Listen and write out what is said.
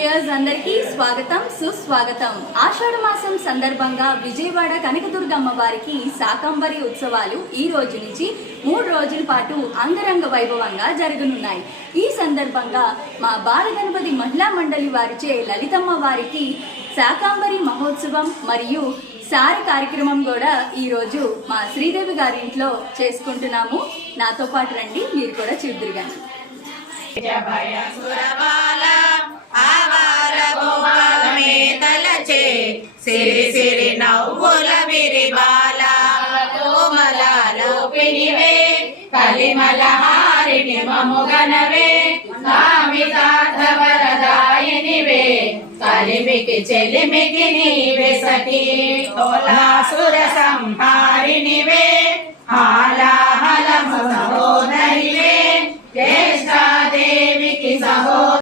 Viewers అందరికీ స్వాగతం సుస్వాగతం. ఆషాఢ మాసం సందర్భంగా విజయవాడ కనకదుర్గమ్మ వారికి శాకంబరి ఉత్సవాలు ఈ రోజు నుంచి 3 రోజుల పాటు అంగరంగ వైభవంగా జరగనున్నాయి. ఈ సందర్భంగా మా బాలగణపతి మహిళా మండలి వారిచే లలితమ్మ వారికి శాకంబరి మహోత్సవం మరియు సారి కార్యక్రమం కూడా ఈ రోజు మా శ్రీదేవి గారి ఇంట్లో చేసుకుంటున్నాము. నాతో పాటు రండి, మీరు కూడా చూద్దురుగాని. సిరి సిరి నవ్వుల విరిబాల కోమలాలోపినివే కలిమల హారిణి మముగనవే కామితార్థవరదాయినివే కలిమికి చెలిమికి నీవే సఖీ కోలాసుర సంహారినివే